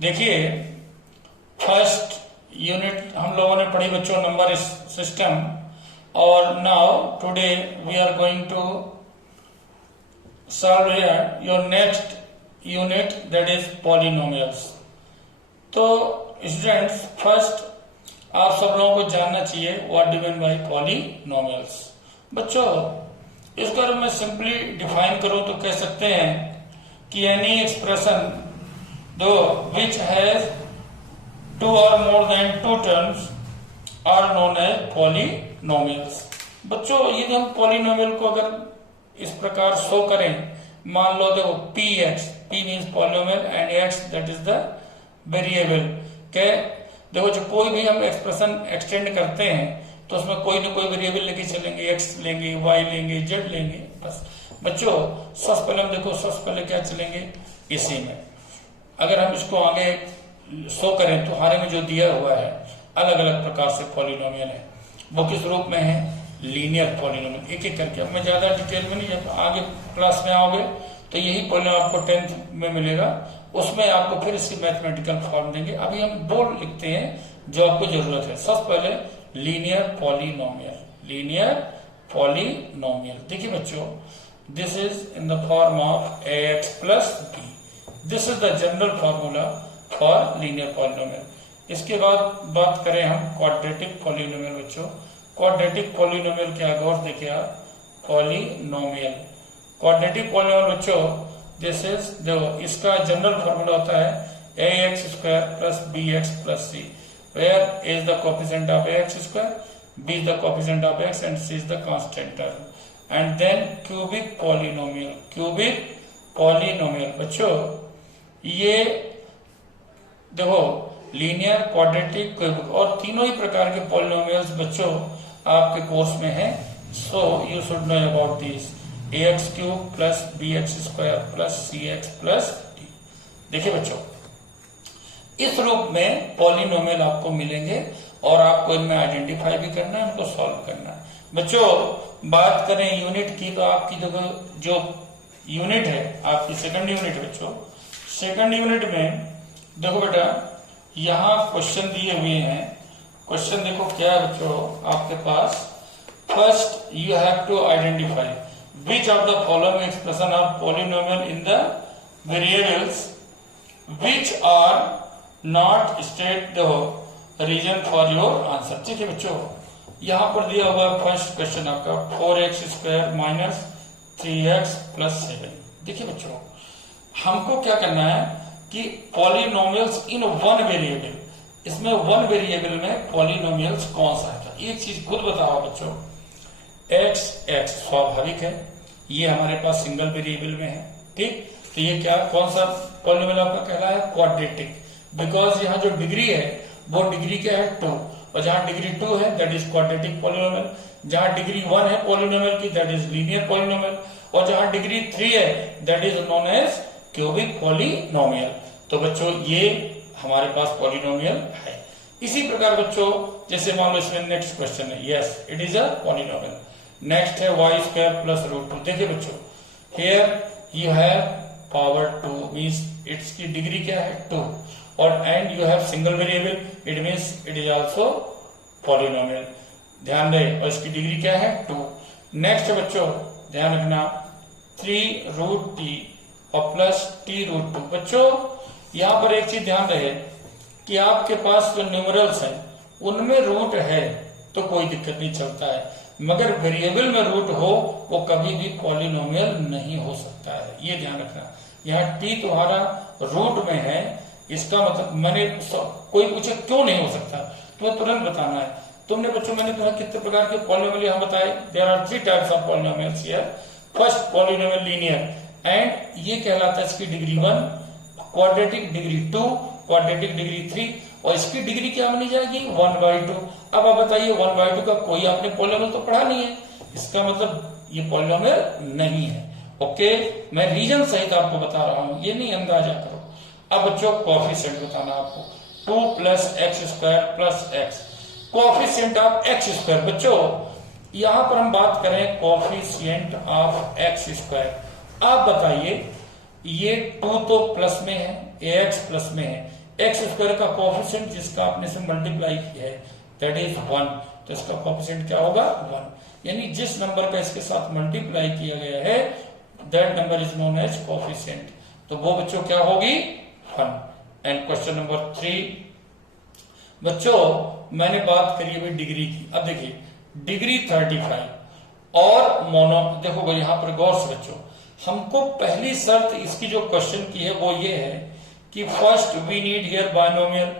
देखिए, first unit हम लोगों ने पढ़ी बच्चों नंबर सिस्टम, और now today we are going to solve here your next unit, that is polynomials. तो स्टूडेंट्स, फर्स्ट आप सब लोगों को जानना चाहिए what do mean by polynomials. बच्चों, इसको अगर मैं सिंपली डिफाइन करूं तो कह सकते हैं कि एनी एक्सप्रेशन दो विच हैज टू और more than two terms are known as polynomials. बच्चों, ये हम पॉलिनोमियल को अगर इस प्रकार शो करें, मान लो देखो P x, P means polynomial and x that is the variable के। देखो, जो कोई भी हम एक्सप्रेशन एक्सटेंड करते हैं तो उसमें कोई ना कोई वेरिएबल लेके चलेंगे, एक्स लेंगे, वाई लेंगे, जेड लेंगे, बस। बच्चों, सबसे पहले हम देखो, सबसे पहले क्या चलेंगे इसी में। अगर हम इसको आगे शो करें तो हमारे में जो दिया हुआ है अलग अलग प्रकार से पॉलिनोमियल है, वो किस रूप में है? Linear polynomial. एक एक करके, अब मैं ज्यादा डिटेल में नहीं, जब आगे क्लास में आओगे तो यही पॉलिनोमियल आपको 10th में मिलेगा, उसमें आपको फिर इसकी मैथमेटिकल फॉर्म देंगे। अभी हम दो लिखते हैं जो आपको जरूरत है। सबसे पहले लीनियर पॉलिनोमियल, लीनियर पॉलिनोमियल। देखिए बच्चों, this is in the form of ax plus b, this is the general formula for linear polynomial. इसके बाद बात करें हम क्वाड्रेटिक पॉलिनोमियल। बच्चों, क्वाड्रेटिक पॉलिनोमियल क्या है? गौर देखिए आप, पॉलिनोमियल, क्वाड्रेटिक पॉलिनोमियल बच्चों, दिस इज देखो, इसका जनरल फॉर्मूला होता है ax square plus bx plus c, where a is the coefficient of ax square, b is the coefficient of x and c is the constant term. And then cubic polynomial, cubic polynomial. बच्चों, ये देखो linear, quadratic, cubic, और तीनों ही प्रकार के polynomials बच्चों आपके course में है। So you should know about this, ax cube plus bx square plus cx plus d। देखिए बच्चों, इस रूप में पॉलिनोमियल आपको मिलेंगे और आपको इनमें आइडेंटिफाई भी करना है, उनको सॉल्व करना है। बच्चों, बात करें यूनिट की, तो आपकी देखो जो यूनिट है आपकी सेकंड यूनिट है। बच्चों, सेकंड यूनिट में देखो बेटा, यहां क्वेश्चन दिए हुए हैं। क्वेश्चन देखो क्या है बच्चों आपके पास। First you have to identify which of the following expression are polynomial in the variables which are not state the reason for your answer। ठीक है बच्चों, यहां पर दिया हुआ फर्स्ट क्वेश्चन आपका 4x square minus 3x plus 7। देखिए बच्चों, हमको क्या करना है कि पॉलिनोमियल्स इन वन वेरिएबल, इसमें वन वेरिएबल में पॉलिनोमियल्स कौन सा है? एक चीज खुद बताओ बच्चों, एक्स एक्स स्वाभाविक है, ये हमारे पास सिंगल वेरिएबल में है, ठीक। तो ये क्या, कौन सा पॉलिनोमियल आपका कहला है? क्वाड्रेटिक, बिकॉज यहाँ जो डिग्री है वो डिग्री क्या है? 2, और जहां डिग्री 2 है दैट इज क्वाड्रेटिक पॉलिनोमियल, जहां डिग्री 1 है पॉलिनोमियल की दैट इज लीनियर पॉलिनोमियल, और जहां डिग्री 3 है that is known as cubic polynomial. तो बच्चों, ये हमारे पास पॉलिनोमियल है। इसी प्रकार बच्चों, जैसे मान लो इसमें नेक्स्ट क्वेश्चन है, yes it is a polynomial. Next है वाई स्क्वायर प्लस रूट 2। देखिए बच्चों, here you have power 2 means it's की डिग्री क्या है? 2, और and you have single variable, it means it is also polynomial. ध्यान रहे, और इसकी डिग्री क्या है? 2। नेक्स्ट बच्चों ध्यान रखना, 3 रूट टी और प्लस टी रूट 2। बच्चों, यहां पर एक चीज ध्यान रहे कि आपके पास जो न्यूमरल्स हैं उनमें रूट है तो कोई दिक्कत नहीं चलता है, मगर वेरिएबल में रूट हो वो कभी भी पॉलिनोमियल नहीं हो सकता है, ये ध्यान रखना। यहाँ टी तुम्हारा रूट में है, इसका मतलब मैंने कोई पूछे क्यों नहीं हो सकता, तुम्हें तुरंत बताना है। तुमने बच्चों, मैंने तुम्हें कितने प्रकार के पॉलिनोमियल यहाँ बताए? There are 3 types of polynomials here. First polynomial linear, and ये कहलाता है इसकी degree 1, quadratic degree 2, quadratic degree 3, और इसकी डिग्री क्या बनी जाएगी? 1/2। अब आप बताइए 1/2 का कोई आपने पॉलिनोमियल तो पढ़ा नहीं है, इसका मतलब ये पॉलिनोमियल नहीं है। ओके, मैं रीजन सहित आपको बता रहा हूं, ये नहीं अंदाजा करो। अब बच्चों कोएफिशिएंट बताना आपको, 2 plus x square plus x, coefficient of x square. बच्चों, यहां पर हम बात करें कोएफिशिएंट ऑफ एक्स स्क्वायर। आप बताइए, ये 2 तो प्लस में है, ax प्लस में है, एक्स स्क्वायर का कोएफिशिएंट जिसका आपने से मल्टीप्लाई किया है दैट इज 1, तो इसका कोएफिशिएंट क्या होगा 1, यानी जिस नंबर का इसके साथ मल्टीप्लाई किया गया है that number is known as coefficient, तो वो बच्चों क्या होगी 1। एंड क्वेश्चन नंबर 3 बच्चों मैंने बात करी अभी डिग्री की। अब देखिए डिग्री 35 और मोनो, देखो भाई यहाँ पर गौर से बच्चों हमको पहली शर्त इसकी जो क्वेश्चन की है वो ये है कि first we need here binomial.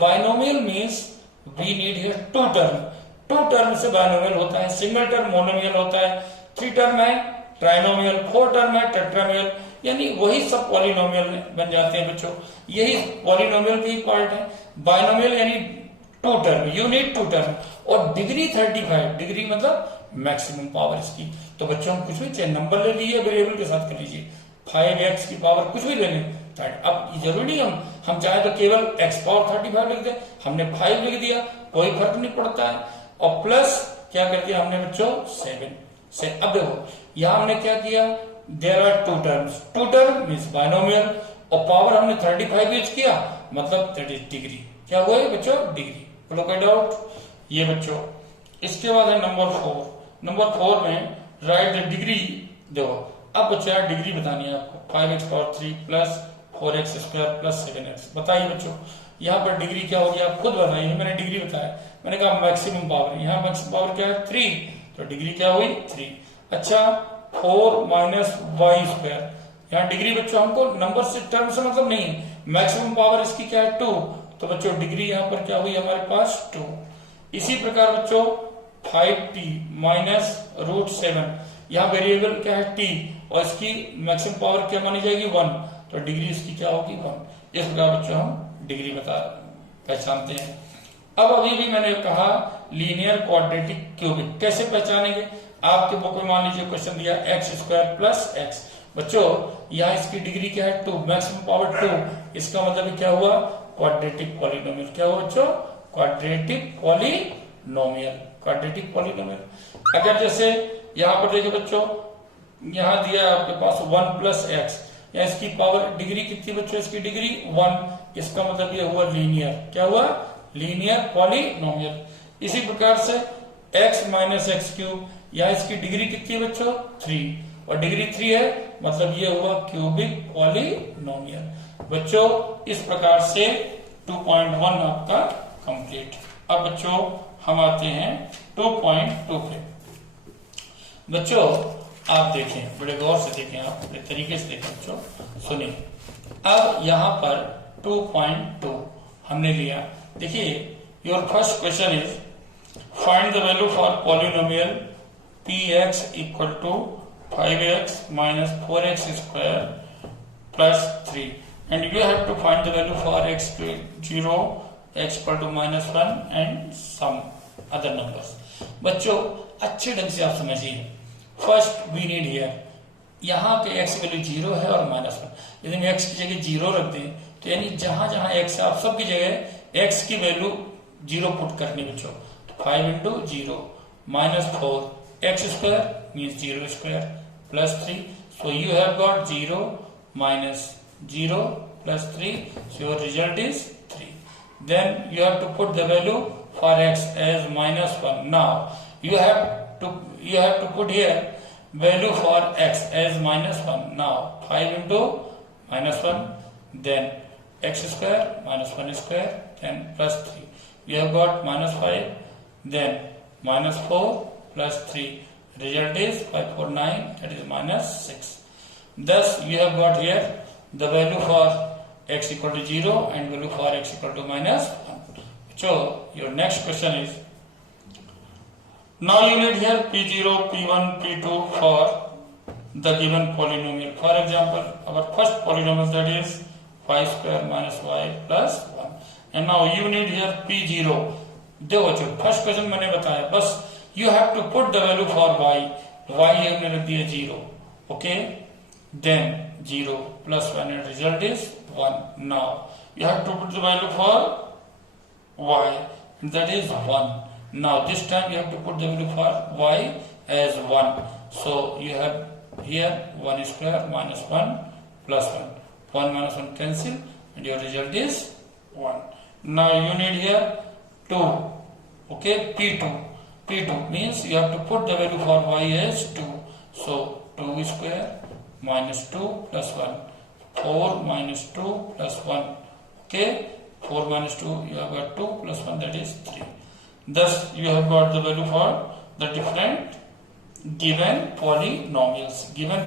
Binomial means we need here two term से बायनोमियल होता है, सिंगल टर्म मोनोमियल होता है, 3 टर्म है ट्राइनोमियल, 4 टर्म है टेट्रामियल, यानी वही सब पॉलिनोमियल बन जाते हैं बच्चों। यही पॉलिनोमियल की पार्ट है। बायनोमियल यानी 2 टर्म, यू नीड 2 टर्म। और डिग्री 35, डिग्री मतलब मैक्सिमम पावर इसकी। तो बच्चों हम कुछ भी चाहे नंबर ले लीजिए, वेरिएबल के साथ कर लीजिए, 5x की पावर कुछ भी ले लें। अब जरूरी हम चाहे तो केवल x पावर 35 लिख दें, हमने 5 लिख दिया कोई फर्क नहीं पड़ता है। और प्लस क्या कर दिया हमने बच्चों 7 से। अब देखो यहां हमने क्या किया, there are 2 terms, 2 term means binomial, और पावर हमने 35 यूज किया मतलब दैट इज डिग्री। क्या हुआ है बच्चों डिग्री। कोई डाउट। ये बच्चों इसके बाद है नंबर 4। नंबर 4 में राइट द डिग्री। देखो अब बच्चों यार डिग्री बतानी है आपको, 5x power 3 plus 4x square plus 7x। बताइए बच्चों यहाँ पर डिग्री क्या होगी, आप खुद बताइए। मैंने डिग्री बताया, मैंने कहा मैक्सिमम पावर, यहाँ मैक्सिमम पावर क्या है 3, तो डिग्री क्या हुई 3। अच्छा 4 माइनस वाई स्क्वायर, यहाँ डिग्री बच्चों हमको नंबर से टर्म से मतलब नहीं है, मैक्सिमम पावर इसकी क्या है 2, तो बच्चों डिग्री यहाँ पर क्या हुई हमारे पास 2। इसी प्रकार बच्चों 5t माइनस रूट 7, यहाँ वेरिएबल क्या है t और इसकी मैक्सिमम पावर क्या मानी जाएगी 1, तो डिग्री इसकी क्या होगी 1। इस प्रकार बच्चों हम डिग्री पहचानते हैं। अब अभी भी मैंने कहा लीनियर क्वाड्रेटिक क्यूबिक कैसे पहचानेंगे। आपके बुक में मान लीजिए क्वेश्चन दिया एक्स स्क्वायर प्लस एक्स, बच्चों यहाँ इसकी डिग्री क्या है 2, मैक्सिमम पावर 2, इसका मतलब क्या हुआ क्वाड्रेटिक पॉलिनोमियल। क्या हुआ बच्चों क्वाड्रेटिक पॉलिनोमियल, क्वाड्रेटिक पॉलिनोमियल। अगर जैसे यहाँ पर देखिए बच्चों यहाँ दिया है आपके पास 1 प्लस एक्स, या इसकी पावर डिग्री कितनी बच्चों इसकी डिग्री 1, इसका मतलब ये हुआ लीनियर। क्या हुआ लीनियर पॉलिनोमियल। इसी प्रकार से x माइनस एक्स क्यूब, या इसकी डिग्री कितनी है बच्चों 3, और डिग्री 3 है मतलब ये हुआ क्यूबिक पॉलिनोमियल। बच्चों इस प्रकार से 2.1 आपका कंप्लीट। अब बच्चों हम आते हैं 2.2 पे। बच्चों आप देखें, बड़े गौर से देखें, आप बड़े तरीके से देखें बच्चों, सुनिए। अब यहाँ पर 2.2 हमने लिया। देखिए your first question is find the value for polynomial px equal to 5x minus 4x square plus 3 and you have to find the value for x 0, x equal to -1 and some other numbers. बच्चों अच्छे ढंग से आप समझिए। First we need here, यहाँ पे x की value 0 है और -1, यदि हम x की जगह 0 रख दें तो यानी जहां जहां x है आप सबकी जगह x की वैल्यू 0 पुट करनी बच्चों। तो 5 into 0 minus 4 x square means 0 square plus 3, so you have got 0 minus 0 plus 3, so your result is 3. Then you have to put the value for x as -1. Now you have to put here value for x as -1. Now 5 into -1, then x square minus 1 square, then plus 3. You have got -5, then -4 plus 3. Result is 5 4 9, that is -6. Thus you have got here the value for x equal to 0 and value for x equal to -1. So your next question is, now you need here p0, p1, p2 for the given polynomial. For example, our first polynomial that is y square minus y plus 1. And now you need here p0. देखो बच्चों first question मैंने बताया, बस you have to put the value for y. y हमने रख दिया 0, okay? Then 0 plus 1 and result is 1. Now you have to put the value for y, and that is 1. Now this time you have to put the value for y as 1. So you have here 1 square minus 1 plus 1. 1 minus 1 cancel and your result is 1. Now you need here 2. Okay, P2 means you have to put the value for y as 2. So 2 square minus 2 plus 1. 4 minus 2 plus 1. Okay, 4 minus 2, you have got 2 plus 1, that is 3. Thus you have got the value for the different given polynomials. Given